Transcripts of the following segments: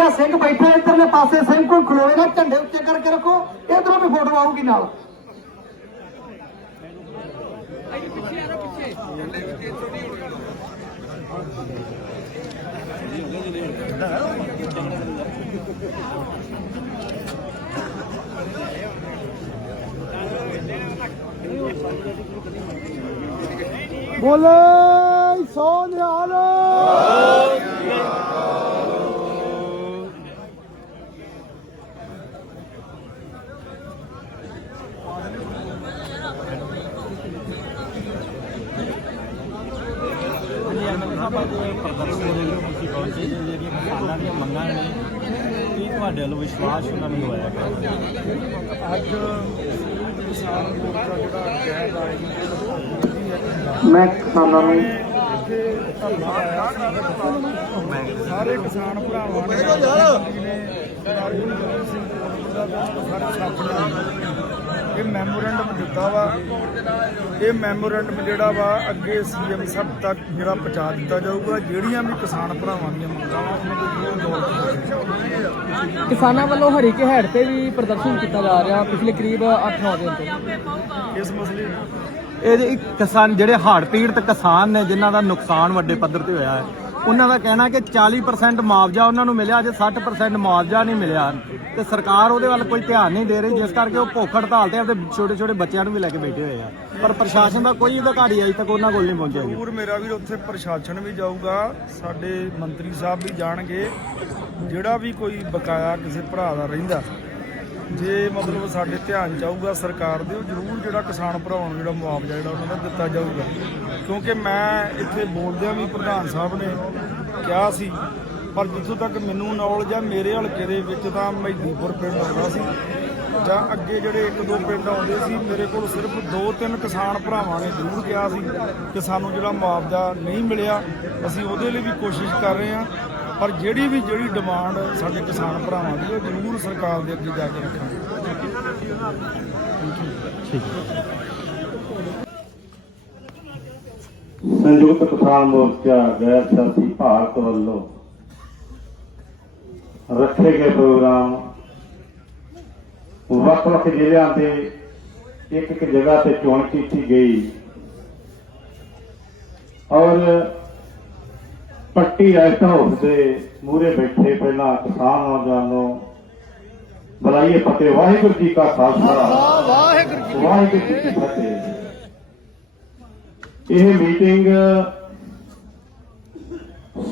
ਮੇਰਾ ਸਿੰਘ ਬੈਠਾ ਇੱਧਰਲੇ ਪਾਸੇ ਸਿੰਘ ਕੋਈ ਖਲੋਏ ਨਾ ਝੰਡੇ ਉੱਚੇ ਕਰਕੇ ਰੱਖੋ, ਇਧਰੋਂ ਵੀ ਫੋਟੋ ਆਊਗੀ ਨਾਲ। ਬੋਲੇ ਸੋ ਨਿਹਾਲ ਪ੍ਰਦਰਸ਼ਨ ਦੇ ਲਈ ਤੁਸੀਂ ਪਹੁੰਚੇ ਜੇ ਜਿਹੜੀਆਂ ਕਿਸਾਨਾਂ ਦੀਆਂ ਮੰਗਾਂ ਨੇ ਕੀ ਤੁਹਾਡੇ ਵੱਲੋਂ ਵਿਸ਼ਵਾਸ ਉਹਨਾਂ ਨੂੰ ਗਿਆ ਅੱਜ ਕਿਸਾਨ ਮੋਰਚਾ ਜਿਹੜਾ ਕਹਿ ਦਾ ਮੈਂ ਕਿਸਾਨਾਂ ਨੂੰ ਸਾਰੇ ਕਿਸਾਨ ਭਰਾਵਾਂ ਨੇ ਮੰਤਰੀ ਨੇ ਸਰਦਾਰ ਗੁਰਜੀਤ ਸਿੰਘ ਦਾ ਸਾਰੇ ਸਾਥੀਆਂ ਨੇ ਇਹ ਮੈਮੋਰੈਂਡਮ ਦਿੱਤਾ ਵਾ। ਇਹ ਮੈਮੋਰੈਂਡਮ ਜਿਹੜਾ ਵਾ ਅੱਗੇ ਸੀਐਮ ਸਾਹਿਬ ਤੱਕ ਜਿਹੜਾ ਪਹੁੰਚਾ ਦਿੱਤਾ ਜਾਊਗਾ। ਜਿਹੜੀਆਂ ਵੀ ਕਿਸਾਨ ਭਰਾਵਾਂ ਦੀਆਂ ਮੰਗਾਂ ਵਾ ਉਹਨਾਂ ਦੇ ਜ਼ਰੂਰ ਦੌਰ ਕਿਸਾਨਾਂ ਵੱਲੋਂ ਹਰੀਕੇ ਹੈਡ ਤੇ ਵੀ ਪ੍ਰਦਰਸ਼ਨ ਕੀਤਾ ਜਾ ਰਿਹਾ ਪਿਛਲੇ ਕਰੀਬ 8-9 ਦਿਨ ਤੋਂ। ਇਸ ਮਸਲੇ ਇਹ ਕਿਸਾਨ ਜਿਹੜੇ ਹਾੜ ਪੀੜਤ ਕਿਸਾਨ ਨੇ ਜਿਨ੍ਹਾਂ ਦਾ ਨੁਕਸਾਨ ਵੱਡੇ ਪੱਧਰ ਤੇ ਹੋਇਆ ਹੈ। ਉਹਨਾਂ ਦਾ ਕਹਿਣਾ ਕਿ 40% ਮੁਆਵਜ਼ਾ ਉਹਨਾਂ ਨੂੰ ਮਿਲਿਆ ਜੇ 60% ਮੁਆਵਜ਼ਾ ਨਹੀਂ ਮਿਲਿਆ। ਤੇ ਸਰਕਾਰ ਉਹਦੇ ਵੱਲ ਕੋਈ ਧਿਆਨ ਨਹੀਂ ਦੇ ਰਹੀ, ਜਿਸ ਕਰਕੇ ਉਹ ਭੁੱਖ ਹੜਤਾਲ ਤੇ ਆਪਣੇ ਛੋਟੇ ਛੋਟੇ ਬੱਚਿਆਂ ਨੂੰ ਵੀ ਲੈ ਕੇ ਬੈਠੇ ਹੋਏ ਆ। ਪਰ ਪ੍ਰਸ਼ਾਸਨ ਦਾ ਕੋਈ ਅਧਿਕਾਰੀ ਅਜੇ ਤੱਕ ਉਹਨਾਂ ਕੋਲ ਨਹੀਂ ਪਹੁੰਚਿਆ ਜ਼ਰੂਰ ਮੇਰਾ ਵੀ ਉੱਥੇ ਪ੍ਰਸ਼ਾਸਨ ਵੀ ਜਾਊਗਾ, ਸਾਡੇ ਮੰਤਰੀ ਸਾਹਿਬ ਵੀ ਜਾਣਗੇ, ਜਿਹੜਾ ਵੀ ਕੋਈ ਬਕਾਇਆ ਕਿਸੇ ਭਰਾ ਦਾ ਰਹਿੰਦਾ ਜੇ ਮਤਲਬ ਸਾਡੇ ਧਿਆਨ ਚ ਆਊਗਾ ਸਰਕਾਰ ਦੇ, ਉਹ ਜ਼ਰੂਰ ਜਿਹੜਾ ਕਿਸਾਨ ਭਰਾਵਾਂ ਨੂੰ ਜਿਹੜਾ ਮੁਆਵਜ਼ਾ ਜਿਹੜਾ ਉਹਨਾਂ ਦਾ ਦਿੱਤਾ ਜਾਊਗਾ। ਕਿਉਂਕਿ ਮੈਂ ਇੱਥੇ ਬੋਲਦਿਆਂ ਵੀ ਪ੍ਰਧਾਨ ਸਾਹਿਬ ਨੇ ਕਿਹਾ ਸੀ, ਪਰ ਜਿੱਥੋਂ ਤੱਕ ਮੈਨੂੰ ਨੌਲੇਜ ਆ, ਮੇਰੇ ਹਲਕੇ ਦੇ ਵਿੱਚ ਤਾਂ ਮਹਿਦੀਪੁਰ ਪਿੰਡ ਆਉਂਦਾ ਸੀ, ਜਾਂ ਅੱਗੇ ਜਿਹੜੇ ਇੱਕ ਦੋ ਪਿੰਡ ਆਉਂਦੇ ਸੀ, ਮੇਰੇ ਕੋਲ ਸਿਰਫ ਦੋ ਤਿੰਨ ਕਿਸਾਨ ਭਰਾਵਾਂ ਨੇ ਜ਼ਰੂਰ ਕਿਹਾ ਸੀ ਕਿ ਸਾਨੂੰ ਜਿਹੜਾ ਮੁਆਵਜ਼ਾ ਨਹੀਂ ਮਿਲਿਆ, ਅਸੀਂ ਉਹਦੇ ਲਈ ਵੀ ਕੋਸ਼ਿਸ਼ ਕਰ ਰਹੇ ਹਾਂ। ਪਰ ਜਿਹੜੀ ਵੀ ਜਿਹੜੀ ਡਿਮਾਂਡ ਸਾਡੇ ਕਿਸਾਨ ਭਰਾਵਾਂ ਦੀ ਉਹ ਜ਼ਰੂਰ ਸਰਕਾਰ ਦੇ ਅੱਗੇ ਜਾ ਕੇ ਰੱਖਾਂਗੇ। ਸੰਯੁਕਤ ਕਿਸਾਨ ਮੋਰਚਾ ਗੈਰ ਸਾਥੀ ਭਾਰਤ ਵੱਲੋਂ ਰੱਖੇ ਗਏ ਪ੍ਰੋਗਰਾਮ ਵੱਖ-ਵੱਖ ਜ਼ਿਲ੍ਹਿਆਂ ਤੇ ਇੱਕ ਇੱਕ ਜਗ੍ਹਾ ਤੇ ਚੋਣ ਕੀਤੀ ਗਈ। ਔਰ ਪੱਟੀ ਹਾਊਸ ਦੇ ਮੂਹਰੇ ਬੈਠੇ ਪਹਿਲਾਂ ਕਿਸਾਨ ਨੌਜਵਾਨੋਂ ਬੁਲਾਈਏ ਫਤਿਹ ਵਾਹਿਗੁਰੂ ਜੀ ਕਾ ਖਾਲਸਾ। ਵਾਹਿਗੁਰੂ ਜੀ ਕੀ ਫਤਿਹ। ਇਹ ਮੀਟਿੰਗ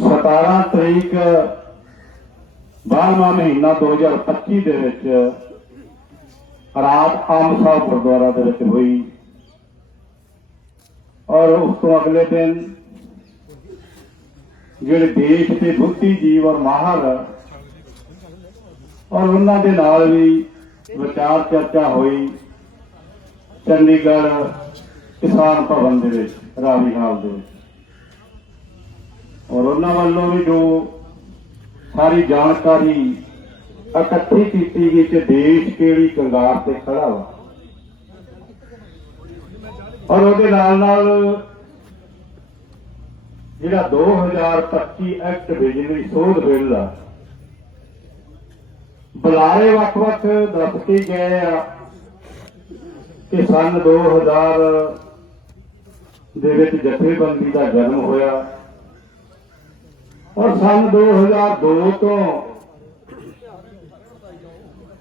17 ਤਰੀਕ 12ਵਾਂ ਮਹੀਨਾ 2025 ਦੇ ਵਿੱਚ ਰਾਤ ਆਮ ਸਾਹਿਬ ਗੁਰਦੁਆਰਾ ਦੇ ਵਿੱਚ ਹੋਈ। ਔਰ ਉਸ ਤੋਂ ਅਗਲੇ ਦਿਨ ਜਿਹੜੇ ਦੇਸ਼ ਦੇ ਬੁੱਧੀਜੀਵ ਔਰ ਮਾਹਰ ਔਰ ਉਹਨਾਂ ਦੇ ਨਾਲ ਵੀ ਵਿਚਾਰ ਚਰਚਾ ਹੋਈ ਚੰਡੀਗੜ੍ਹ ਕਿਸਾਨ ਭਵਨ ਦੇ ਵਿੱਚ, ਰਾਵੀ ਹਾਲ ਦੇ ਵਿੱਚ। ਔਰ ਉਹਨਾਂ ਵੱਲੋਂ ਵੀ ਜੋ ਸਾਰੀ ਜਾਣਕਾਰੀ ਇਕੱਠੀ ਕੀਤੀ ਗਈ ਕਿ ਦੇਸ਼ ਕਿਹੜੀ ਕੰਗਾਰ ਤੇ ਖੜਾ ਵਾ। ਔਰ ਉਹਦੇ ਨਾਲ ਨਾਲ ਜਿਹੜਾ 2025 ਐਕਟ ਬਿਜਲੀ ਸੋਧ ਬਿੱਲ ਆ, ਬੁਲਾਰੇ ਵੱਖ-ਵੱਖ ਦੱਸਦੇ ਗਏ ਆ ਕਿ ਸਨ 2000 ਦੇ ਵਿੱਚ ਜਥੇਬੰਦੀ ਦਾ ਜਨਮ ਹੋਇਆ। ਔਰ ਸਨ 2002 ਤੋਂ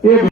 ਇਹ